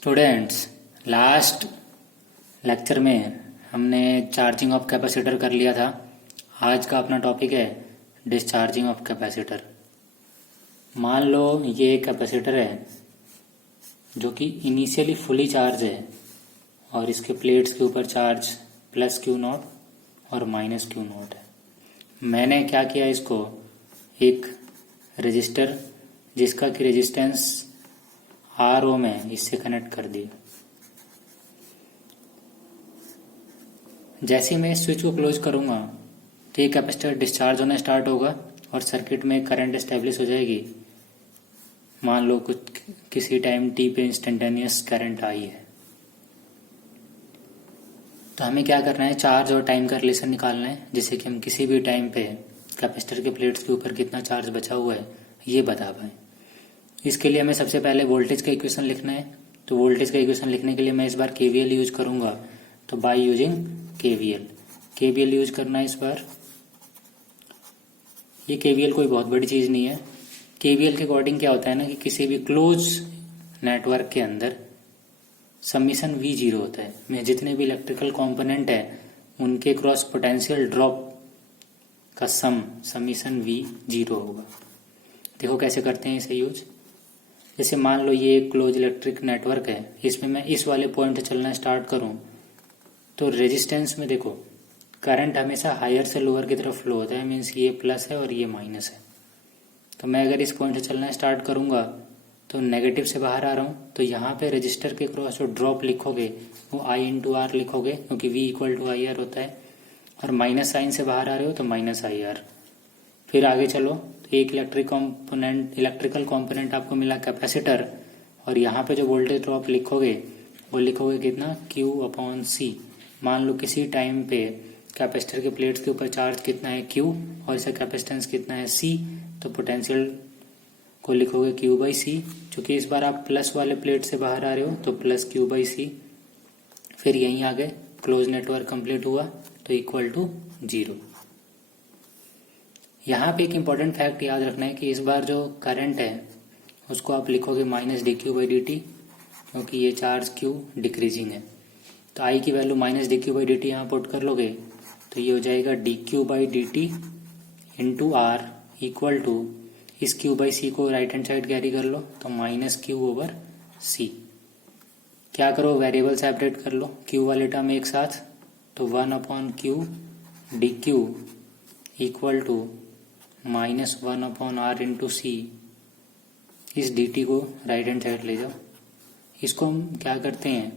Students, last lecture में हमने charging of capacitor कर लिया था। आज का अपना टॉपिक है डिस्चार्जिंग ऑफ कैपेसिटर। मान लो ये एक कैपेसिटर है जो कि इनिशियली फुली चार्ज है और इसके प्लेट्स के ऊपर चार्ज प्लस क्यू नॉट और माइनस क्यू नॉट है। मैंने क्या किया, इसको एक रजिस्टर जिसका कि रेजिस्टेंस आर ओम है इससे कनेक्ट कर दिया। जैसे ही मैं इस स्विच को क्लोज करूंगा तो ये कैपेसिटर डिस्चार्ज होना स्टार्ट होगा और सर्किट में करंट एस्टेब्लिश हो जाएगी। मान लो कुछ किसी टाइम टी पे इंस्टेंटेनियस करंट आई है, तो हमें क्या करना है, चार्ज और टाइम का रिलेशन निकालना है, जिससे कि हम किसी भी टाइम पे कैपेसिटर के प्लेट्स के ऊपर कितना चार्ज बचा हुआ है ये बता पाए। इसके लिए हमें सबसे पहले वोल्टेज का इक्वेशन लिखना है। तो वोल्टेज का इक्वेशन लिखने के लिए मैं इस बार केवीएल यूज करूंगा। तो बाय यूजिंग केवीएल यूज करना है इस बार। ये केवीएल कोई बहुत बड़ी चीज नहीं है। केवीएल के अकॉर्डिंग क्या होता है ना कि किसी भी क्लोज नेटवर्क के अंदर समीशन V जीरो होता है। में जितने भी इलेक्ट्रिकल कंपोनेंट है उनके क्रॉस पोटेंशियल ड्रॉप का समीशन V जीरो होगा। देखो कैसे करते हैं इसे यूज। जैसे मान लो ये एक क्लोज इलेक्ट्रिक नेटवर्क है, इसमें मैं इस वाले पॉइंट से चलना स्टार्ट करूं तो रेजिस्टेंस में देखो करंट हमेशा हायर से लोअर की तरफ फ्लो होता है। मीन्स ये प्लस है और ये माइनस है। तो मैं अगर इस पॉइंट से चलना स्टार्ट करूंगा तो नेगेटिव से बाहर आ रहा हूं, तो यहाँ पे रजिस्टर के क्रॉस जो ड्रॉप लिखोगे वो I इंटू आर लिखोगे, क्योंकि V equal to I R होता है। और माइनस साइन से बाहर आ रहे हो तो माइनस आई आर। फिर आगे चलो तो एक इलेक्ट्रिकल कंपोनेंट आपको मिला कैपेसिटर, और यहाँ पे जो वोल्टेज ड्रॉप लिखोगे वो लिखोगे कितना, Q अपॉन C। मान लो किसी टाइम पे कैपेसिटर के प्लेट्स के ऊपर चार्ज कितना है Q और इसका कैपेसिटेंस कितना है C, तो पोटेंशियल को लिखोगे Q बाई C। चूंकि इस बार आप प्लस वाले प्लेट से बाहर आ रहे हो तो प्लस Q बाई C। फिर यहीं आ गए, क्लोज नेटवर्क कंप्लीट हुआ तो इक्वल टू जीरो। यहाँ पे एक इम्पॉर्टेंट फैक्ट याद रखना है कि इस बार जो करंट है उसको आप लिखोगे minus D Q by D T, क्योंकि ये चार्ज Q डिक्रीजिंग है। तो I की value minus D Q by D T यहाँ पुट कर लोगे तो ये हो जाएगा D Q by D T into R equal to इस Q बाई C को राइट हैंड साइड कैरी कर लो तो माइनस Q ओवर C। क्या करो, वेरिएबल सेपरेट कर लो, Q वाले टर्म एक साथ, तो 1 upon Q D Q equal to minus 1 upon R into C. इस डी टी को राइट हैंड साइड ले जाओ। इसको हम क्या करते हैं,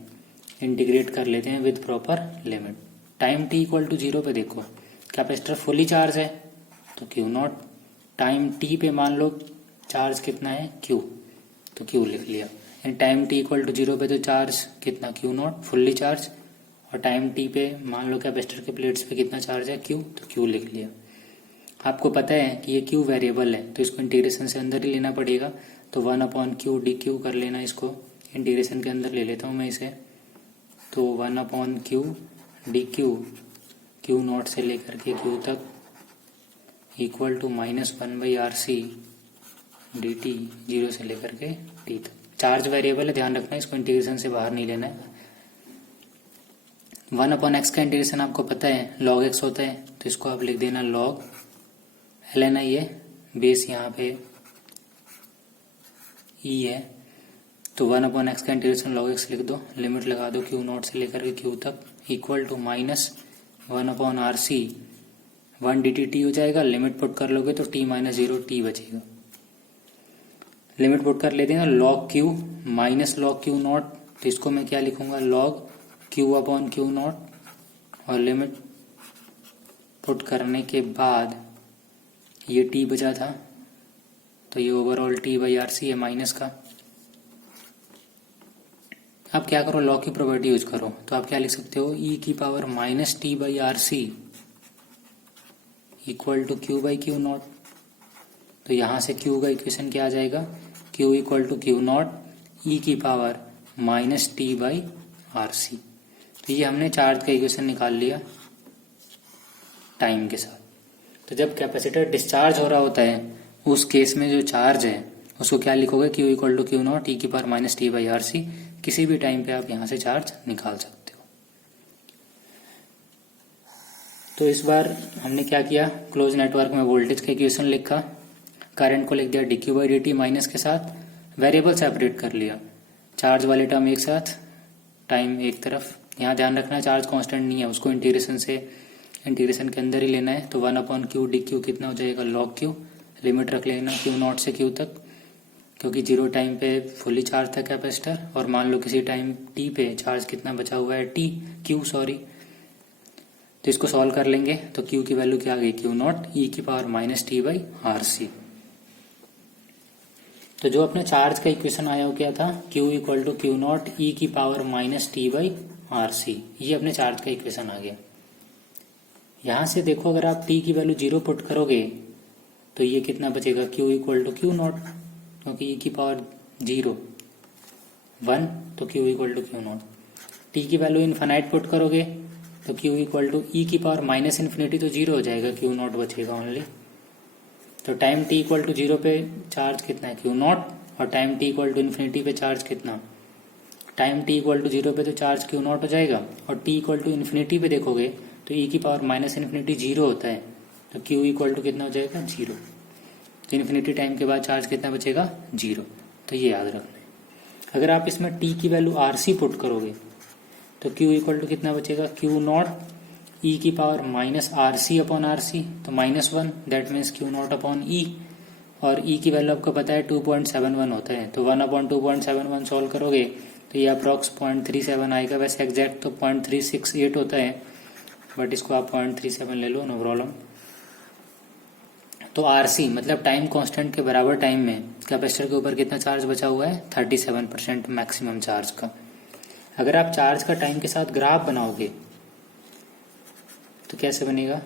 इंटीग्रेट कर लेते हैं with proper limit. Time t equal to zero पे देखो कैपेसिटर फुली चार्ज है तो Q नॉट। टाइम t पे मान लो चार्ज कितना है Q, तो Q लिख लिया। Time t equal to zero पे तो चार्ज कितना Q नॉट फुल्ली चार्ज, और टाइम t पे मान लो कैपेसिटर के प्लेट्स पे कितना चार्ज है Q, तो Q लिख लिया। आपको पता है कि ये Q वेरिएबल है तो इसको इंटीग्रेशन से अंदर ही लेना पड़ेगा। तो 1 अपॉन Q डी क्यू कर लेना, इसको इंटीग्रेशन के अंदर ले लेता हूँ मैं इसे। तो 1 upon Q D Q Q nought से लेकर के Q तक equal to minus 1 by R C D T, zero से लेकर के टी तक। चार्ज वेरिएबल है, ध्यान रखना, इसको इंटीग्रेशन से बाहर नहीं लेना है। 1 अपॉन एक्स का इंटीग्रेशन आपको पता है log x होता है, तो इसको आप लिख देना log ln i है, बेस यहाँ पे e है। तो 1 अपॉन एक्स का इंटीग्रेशन log x लिख दो, लिमिट लगा दो Q नॉट से लेकर के Q तक equal to minus 1 upon R C 1 D T T हो जाएगा। लिमिट पुट कर लोगे तो t माइनस जीरो टी बचेगा। लिमिट पुट कर लेते हैं log Q minus log Q not, तो इसको मैं क्या लिखूंगा, log Q upon Q nought, और लिमिट पुट करने के बाद ये t बचा था तो ये overall t by R C है माइनस का। अब क्या करो, लॉग की प्रॉपर्टी यूज करो, तो आप क्या लिख सकते हो, e की power minus t by R C equal to Q बाई Q नॉट। तो यहां से Q का इक्वेशन क्या आ जाएगा, Q equal to Q naught e की power minus t by R C. तो ये हमने चार्ज का इक्वेशन निकाल लिया टाइम के साथ। तो जब कैपेसिटर डिस्चार्ज हो रहा होता है उस केस में जो चार्ज है उसको क्या लिखोगे, Q equal to Q naught e की power minus t by R C. किसी भी टाइम पे आप यहाँ से चार्ज निकाल सकते हो। तो इस बार हमने क्या किया, क्लोज नेटवर्क में वोल्टेज का इक्वेशन लिखा, करंट को लिख दिया dq बाई dt माइनस के साथ, वेरिएबल सेपरेट कर लिया, चार्ज वाले टर्म एक साथ, टाइम एक तरफ। यहाँ ध्यान रखना चार्ज कांस्टेंट नहीं है, उसको इंटीग्रेशन के अंदर ही लेना है। तो 1/q dq कितना हो जाएगा log q, लिमिट रख लेना Q0 से Q तक, क्योंकि 0 टाइम पे फुली चार्ज था कैपेसिटर, और मान लो किसी टाइम t पे चार्ज कितना बचा हुआ है q सॉरी। तो इसको सॉल्व कर लेंगे तो q की वैल्यू क्या आ गई, Q0 e की power minus t by R C. तो जो अपने चार्ज का इक्वेशन आया वो क्या था, q equal to Q0 e की power minus t by R C, ये अपने चार्ज का इक्वेशन आ गया। यहां से देखो अगर आप t की वैल्यू 0 पुट करोगे तो ये कितना बचेगा, q इक्वल टू Q0, क्योंकि e की पावर 0 1, तो q equal to Q0। t की वैल्यू इन्फिनाइट पुट करोगे तो q इक्वल टू e की पावर माइनस इन्फिनिटी, तो 0 हो जाएगा, Q0 बचेगा ओनली। तो टाइम t इक्वल टू 0 पे चार्ज कितना है, Q0, और time t equal to infinity पे चार्ज कितना, टाइम t इक्वल टू 0 पे तो चार्ज Q0 हो जाएगा, और t इक्वल टू इन्फिनिटी पे देखोगे तो e की पावर माइनस इन्फिनिटी 0 होता है, तो q इक्वल टू कितना हो जाएगा, 0। तो इन्फिनिटी टाइम के बाद चार्ज कितना बचेगा, 0। तो ये याद रखना है। अगर आप इसमें t की वैल्यू RC पुट करोगे तो q इक्वल टू कितना बचेगा, Q0 e की power minus RC upon RC, तो -1, that means Q0 upon e, और e की वैल्यू आपको पता है 2.71 होता है, तो 1/2.71 सॉल्व करोगे तो ये अप्रॉक्स 0.37 आएगा। वैसे एग्जैक्ट तो 0.368 होता है, बट इसको आप 0.37 ले लो, नो प्रॉब्लम। तो RC मतलब टाइम कांस्टेंट के बराबर टाइम में कैपेसिटर के ऊपर कितना चार्ज बचा हुआ है, 37% मैक्सिमम चार्ज का। अगर आप चार्ज का टाइम के साथ ग्राफ बनाओगे तो कैसे बनेगा,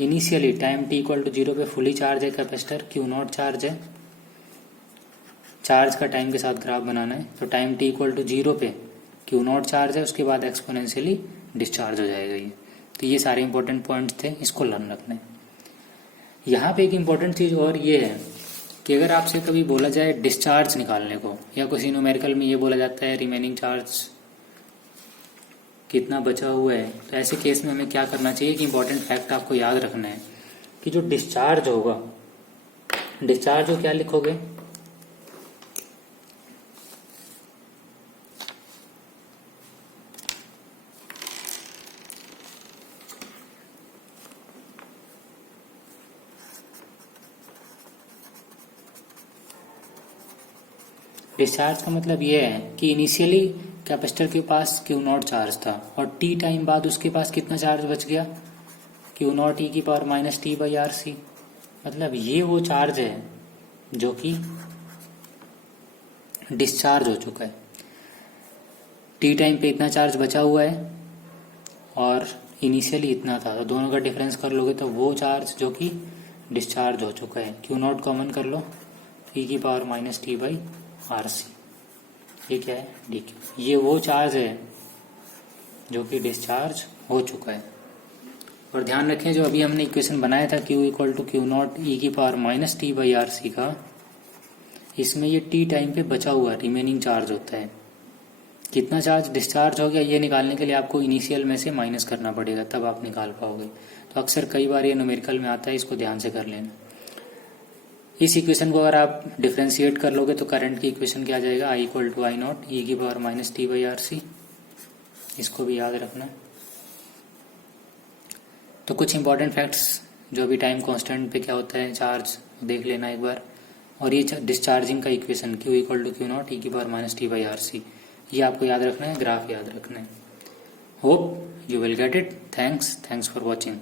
initially time t equal to 0 पे फुली चार्ज है कैपेसिटर, Q0 चार्ज है, चार्ज का टाइम के साथ ग्राफ बनाना है। तो टाइम t इक्वल टू 0 पे Q0 चार्ज है, उसके बाद एक्सपोनेंशियली डिस्चार्ज हो जाएगा ये। तो ये सारे इंपॉर्टेंट पॉइंट्स थे, इसको लर्न रखना है। यहाँ पे एक इम्पोर्टेंट चीज और ये है कि अगर आपसे कभी बोला जाए डिस्चार्ज निकालने को, या किसी न्यूमेरिकल में ये बोला जाता है रिमेनिंग चार्ज कितना बचा हुआ है, तो ऐसे केस में हमें क्या करना चाहिए कि इंपॉर्टेंट फैक्ट आपको याद रखना है कि जो डिस्चार्ज होगा, डिस्चार्ज हो क्या लिखोगे, डिस्चार्ज का मतलब ये है कि इनिशियली कैपेसिटर के पास Q0 चार्ज था, और t टाइम बाद उसके पास कितना चार्ज बच गया, Q0 e की power minus t by R C. मतलब ये वो चार्ज है जो कि डिस्चार्ज हो चुका है, t टाइम पे इतना चार्ज बचा हुआ है और इनिशियली इतना था, तो दोनों का डिफरेंस कर लोगे तो वो चार्ज जो कि डिस्चार्ज हो चुका है। Q0 कॉमन कर लो, e की power minus t by R C, ये क्या है, dq। ये वो चार्ज है जो कि डिस्चार्ज हो चुका है। और ध्यान रखें जो अभी हमने इक्वेशन बनाया था q equal to Q0 e की power minus t by R C का, इसमें ये t टाइम पे बचा हुआ रिमेनिंग चार्ज होता है। कितना चार्ज डिस्चार्ज हो गया ये निकालने के लिए आपको इनिशियल में से माइनस करना पड़ेगा, तब आप निकाल पाओगे। तो अक्सर कई बार ये न्यूमेरिकल में आता है, इसको ध्यान से कर लेना। इस इक्वेशन को अगर आप डिफरेंशिएट कर लोगे तो करंट की इक्वेशन क्या आ जाएगा, I equal to I0 e की power minus t by R C, इसको भी याद रखना। तो कुछ इंपॉर्टेंट फैक्ट्स जो भी टाइम कांस्टेंट पे क्या होता है चार्ज देख लेना एक बार, और ये डिस्चार्जिंग का equation q equal to Q0 e की power minus t by R C, ये आपको याद रखना है, ग्राफ याद रखना है। Hope you will get it. Thanks for watching.